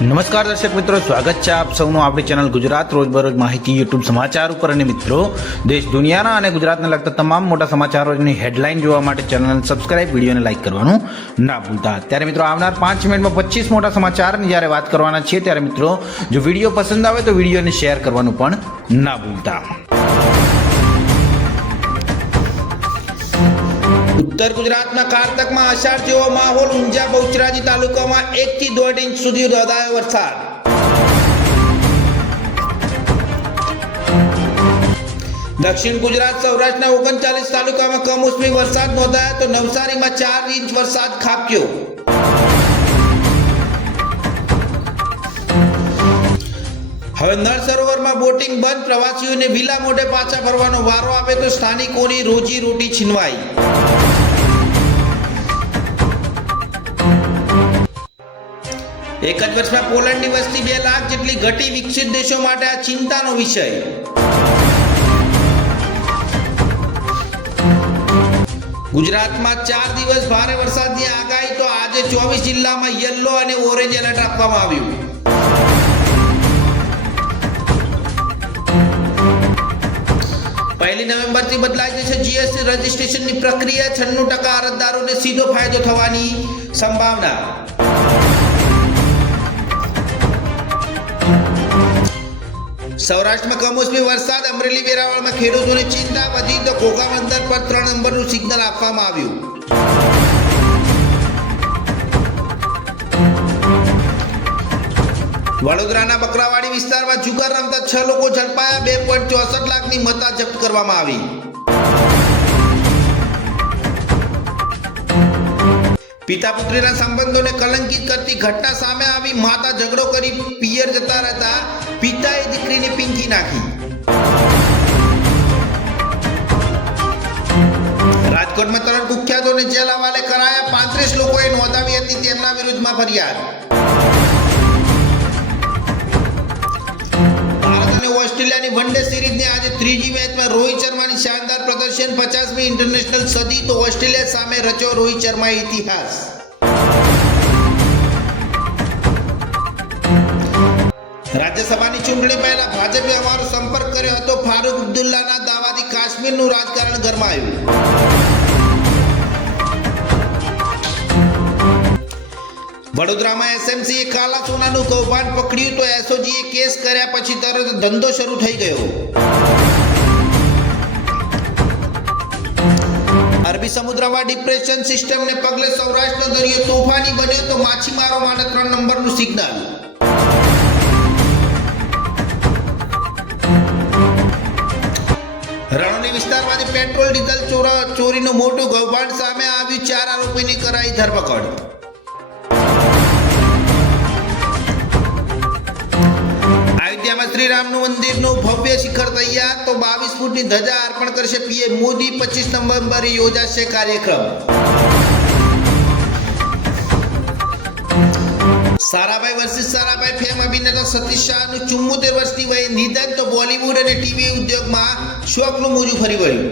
નમસ્કાર દર્શક મિત્રો, સ્વાગત છે આપ સૌનું આપણી ચેનલ ગુજરાત રોજબરોજ માહિતી યુટ્યુબ સમાચાર ઉપર. અને મિત્રો, દેશ દુનિયાના અને ગુજરાતને લગતા તમામ મોટા સમાચારોની હેડલાઇન જોવા માટે ચેનલને સબસ્ક્રાઇબ, વિડીયોને લાઇક કરવાનું ના ભૂલતા. ત્યારે મિત્રો, આવનાર 5 મિનિટમાં 25 મોટા સમાચારની જ્યારે વાત કરવાના છીએ, ત્યારે મિત્રો જો વિડીયો પસંદ આવે તો વિડીયોને શેર કરવાનું પણ ના ભૂલતા. ઉત્તર ગુજરાતના કારતકમાં અષાઢ જેવો માહોલ. ઊંઝા બહુચરાજી તાલુકામાં 1 થી 1.5 ઇંચ સુધી નોંધાયો વરસાદ. દક્ષિણ ગુજરાત સૌરાષ્ટ્રના 39 તાલુકામાં કમોસમી વરસાદ નોંધાયો તો નવસારીમાં 4 ઇંચ વરસાદ ખાબક્યો. હવે નળ સરોવરમાં બોટિંગ બંધ. પ્રવાસીઓને વિલા મોઢે પાછા ફરવાનો વારો આવે તો સ્થાનિકોની રોજી રોટી છીનવાઈ. એક જ વર્ષમાં પોલેન્ડની વસ્તી 2 લાખ જેટલી ઘટી. વિકસિત દેશો માટે આ ચિંતાનો વિષય. ગુજરાતમાં 4 દિવસ ભારે વરસાદની આગાહી તો આજે 24 જિલ્લામાં યલો અને ઓરેન્જ એલર્ટ આપવામાં આવ્યું. પહેલી નવેમ્બરથી બદલાઈ જશે જીએસટી રજીસ્ટ્રેશનની પ્રક્રિયા. 96% અરજદારોને સીધો ફાયદો થવાની સંભાવના. સૌરાષ્ટ્રમાં કમોસમી વરસાદ. અમરેલી વેરાવળમાં ખેડૂતોની ચિંતા વધી તો ઘોઘા બંદર પર 3 નંબરનું સિગ્નલ આપવામાં આવ્યું. વડોદરાના બકરાવાડી વિસ્તારમાં જુગાર રમતા 6 લોકો ઝડપાયા. 2.64 લાખની મત્તા જપ્ત કરવામાં આવી. પિતા પુત્રીના સંબંધોને કલંકિત કરતી ઘટના સામે આવી. માતા ઝઘડો કરી પિયર જતા રહેતા પિતાએ દીકરીને પીંખી નાખી. રાજકોટમાં 3 કુખ્યાતોને જેલ હવાલે કરાયા. 35 લોકોએ નોંધાવી હતી તેમના વિરુદ્ધમાં ફરિયાદ. ભારત અને ઓસ્ટ્રેલિયાની વનડે સિરીઝની આજે 3જી મેચમાં રોહિત શર્માની શાનદાર પ્રદર્શન. 50મી ઇન્ટરનેશનલ સદી તો ઓસ્ટ્રેલિયા સામે રચ્યો રોહિત શર્માએ ઇતિહાસ. રાજ્યસભાની ચૂંટણી પહેલા ભાજપે અમારો સંપર્ક કર્યો હતો. ફારૂક અબ્દુલ્લાના દાવાથી કાશ્મીરનું રાજકારણ ગરમાયું. વડોદરામાં એસએમસીએ કાલા સોનાનું કૌભાંડ પકડ્યું તો એસઓજીએ કેસ કર્યા પછી તરત ધંધો શરૂ થઈ ગયો. અરબી સમુદ્રમાં ડિપ્રેશન સિસ્ટમને પગલે સૌરાષ્ટ્રનો દરિયો તોફાની બન્યો તો માછીમારો માટે 3 નંબરનું સિગ્નલ. રણોલી વિસ્તારમાંથી પેટ્રોલ ડીઝલ ચોરીનું મોટું કૌભાંડ સામે આવ્યું. 4 આરોપીની કરાઈ ધરપકડ. અયોધ્યામાં શ્રીરામનું મંદિરનું ભવ્ય શિખર તૈયાર તો 22 ફૂટની ધજા અર્પણ કરશે પીએમ મોદી. 25 નવેમ્બરે યોજાશે કાર્યક્રમ. સારાભાઈ વર્સિસ સારાભાઈ ફેમ અભિનેતા સતીશ શાહનું 74 વર્ષની વયે નિધન તો બોલિવૂડ અને ટીવી ઉદ્યોગમાં શોકનું મોજું ફરી વળ્યું.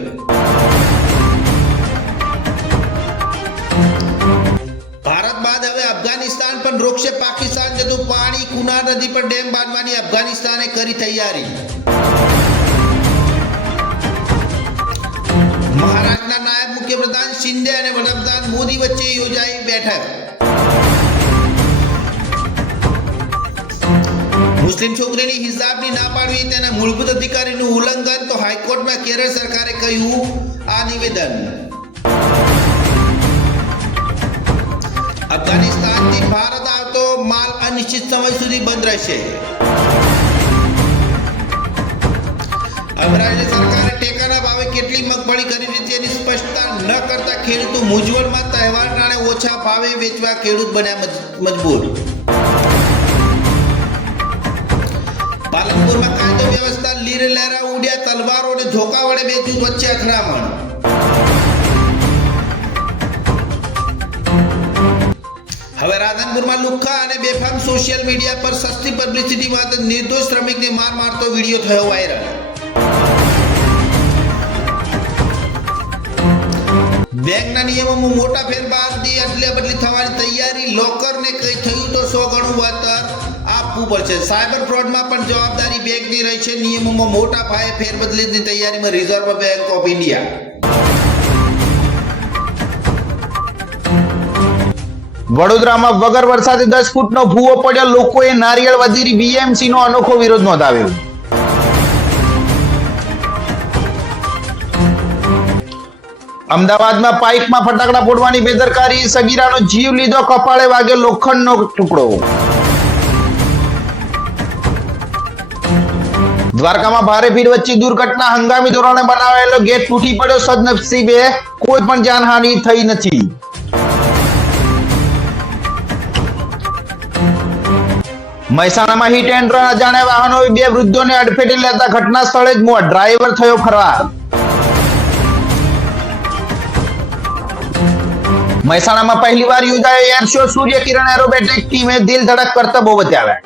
ભારત બાદ હવે અફઘાનિસ્તાન પણ રોકશે પાકિસ્તાન જતું પાણી. કુનાર નદી પર ડેમ બાંધવાની અફઘાનિસ્તાને કરી તૈયારી. મહારાષ્ટ્રના નાયબ મુખ્યપ્રધાન શિંદે અને વડાપ્રધાન મોદી વચ્ચે યોજાઈ બેઠક. મુસ્લિમ છોકરીની હિજાબની ના પાડવી તેના મૂળભૂત અધિકારીનું ઉલ્લંઘન તો હાઈકોર્ટમાં કેરળ સરકારે કહ્યું આ નિવેદન. અફઘાનિસ્તાનથી ભારત આવતો માલ અનિશ્ચિત સમય સુધી બંધ રહેશે. અમરાવતી સરકારે ટેકાના ભાવે કેટલી મગફળી ખરીદી તેની સ્પષ્ટતા ન કરતા ખેડૂતો મૂંઝવણમાં. તહેવાર ટાણે ઓછા ભાવે વેચવા ખેડૂત બન્યા મજબૂર. પાલનપુરમાં કાયદો વ્યવસ્થા લીરે લહેરા ઉડ્યા. તલવારો અને ધોકા વડે 2 જૂથ વચ્ચે અથડામણ. હવે રાધનપુરમાં લુખ્ખા અને બેફામ સોશિયલ મીડિયા પર સસ્તી પબ્લિસિટી માટે નિર્દોષ શ્રમિકને મારતો વિડીયો થયો વાયરલ. બેંકના નિયમોમાં મોટા ફેરફાર. અદલી બદલી થવાની તૈયારી. લોકરને કઈ થયું તો 100 ગણું વળતર આપવું પડશે. સાયબર ફ્રોડમાં પણ જવાબદારી બેંકની રહી છે. નિયમોમાં મોટા પાયે ફેરબદલની તૈયારીમાં રિઝર્વ બેંક ઓફ ઇન્ડિયા. વડોદરામાં વગર વરસાદે 10 ફૂટનો ભૂવો પડ્યો. લોકોએ નારિયેળ વધેરી બીએમસી નો અનોખો વિરોધ નોંધાવ્યો. અમદાવાદમાં પાઇપમાં ફટાકડા ફોડવાની બેદરકારી, સગીરાનો જીવ લીધો, કપાળે વાગ્યો લોખંડનો ટુકડો. દ્વારકામાં ભારે ભીડ વચ્ચે દુર્ઘટના, હંગામી ધોરણે બનાવેલો ગેટ તૂટી પડ્યો. સદનસીબે કોઈ પણ જાનહાનિ થઈ નથી. મહેસાણામાં હિટ એન્ડ રન, અજાણ્યા વાહનોએ 2 વૃદ્ધોને અડફેટે લેતા ઘટના સ્થળે જ મોત, ડ્રાઈવર થયો ફરાર. મહેસાણામાં પહેલીવાર યોજાયો એર શો, સૂર્ય કિરણ એરોબેટિક ટીમે દિલ ધડક કરતબો બતાવ્યા.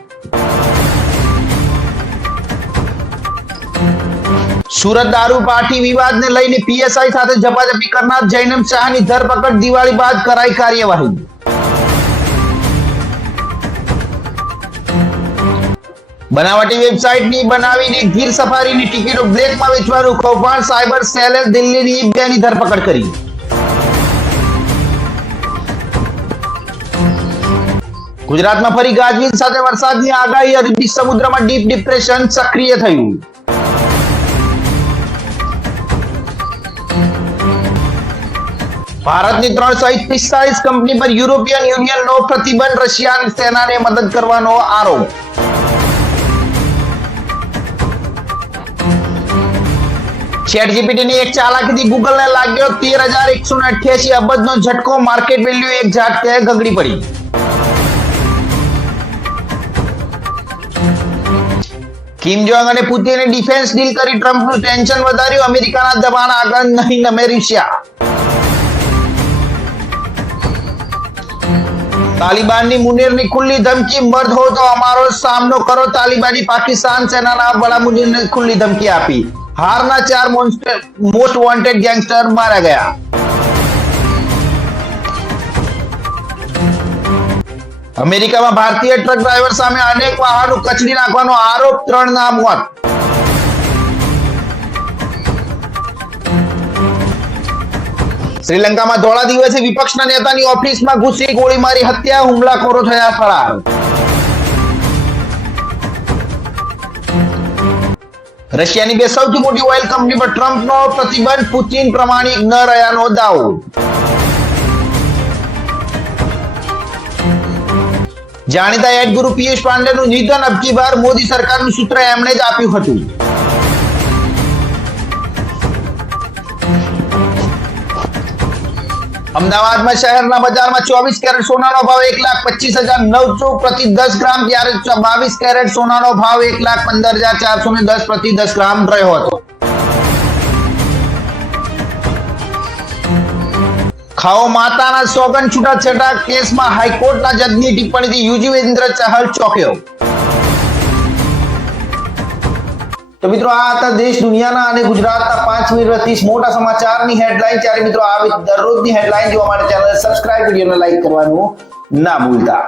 સુરત દારૂ પાર્ટી વિવાદને લઈને પીએસઆઈ સાથે ઝપાઝપી કરનાર જૈનબ શાહની ધરપકડ, દિવાળી બાદ કરાઈ કાર્યવાહી. બનાવટી વેબસાઇટની બનાવીને ગીર સફારીની ટિકિટો બ્લેકમાં વેચવાનું કૌભાંડ, સાયબર સેલે દિલ્હીની 2ની ધરપકડ કરી. ગુજરાતમાં ફરી ગાજવીજ સાથે વરસાદની આગાહી, અરબી સમુદ્રમાં ડીપ ડિપ્રેશન સક્રિય થયું. ભારતની 3 સહિત 45 કંપની પર યુરોપિયન યુનિયનનો પ્રતિબંધ, રશિયન સેનાને મદદ કરવાનો આરોપ. ChatGPTની એક ચાલાકીથી ગૂગલને લાગ્યો 13,188 અબજનો ઝટકો, માર્કેટ વેલ્યુ એક ઝાટકે ગગડી પડી. કિમ જોંગ અને પુતિને ડિફેન્સ ડીલ કરી ટ્રમ્પનું ટેન્શન વધાર્યું, અમેરિકાના દબાણ આગળ નહીં નમે રશિયા. તાલિબાનની મુનીરની ખુલ્લી ધમકી, મર્દ હો તો અમારો સામનો કરો. તાલિબાની પાકિસ્તાન સેનાના વડા મુનીરને ખુલ્લી ધમકી આપી. હારના 4 મોસ્ટ વોન્ટેડ ગેંગસ્ટર માર્યા ગયા. અમેરિકામાં ભારતીય ટ્રક ડ્રાઈવર સામે અનેક વાહનો કચડી નાખવાનો આરોપ, 3 ના મોત. શ્રીલંકામાં ધોળા દિવસે વિપક્ષના નેતાની ઓફિસમાં ઘૂસી ગોળી મારી હત્યા, હુમલાખોરો થયા ફરાર. રશિયાની 2 સૌથી મોટી ઓઇલ કંપની પર ટ્રમ્પનો પ્રતિબંધ, પુતિન પ્રમાણિક ન રહ્યાનો દાવો. જાણીતા એડ ગુરુ પિયુષ પાંડેનું નિધન, અબકી બાર મોદી સરકારનું સૂત્ર એમણે જ આપ્યું હતું. અમદાવાદમાં શહેરના બજારમાં 24 કેરેટ સોનાનો ભાવ 1,25,900 પ્રતિ 10 ગ્રામ, જ્યારે 22 કેરેટ સોનાનો ભાવ 1,15,410 પ્રતિ 10 ગ્રામ રહ્યો હતો. ખાઓ માતાના સોગન, છૂટાછેડા કેસમાં હાઈકોર્ટના જજની ટિપ્પણીથી યુજવેન્દ્ર ચહલ ચોંક્યો. તો મિત્રો, આ હતા દેશ દુનિયાના અને ગુજરાતના 5 મિનિટ 30 મોટા સમાચારની હેડલાઇન. ત્યારે મિત્રો, આવી દરરોજની હેડલાઇન જોવા માટે ચેનલ સબસ્ક્રાઇબ, વિડીયોને લાઈક કરવાનું ના ભૂલતા.